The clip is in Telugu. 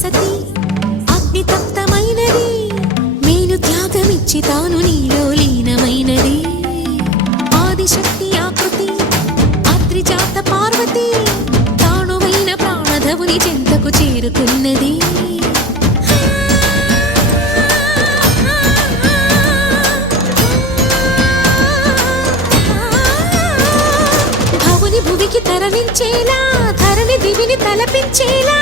సతీ అగ్నితప్తమైనది మేలు త్యాగమిచ్చి తాను నీలో లీనమైనది ఆదిశక్తి ఆకృతి అత్రిజాత పార్వతి తానువైన ప్రాణధవుని చెంతకు చేరుకున్నది భువికి తరలించేలా ధరణి దివిని తలపించేలా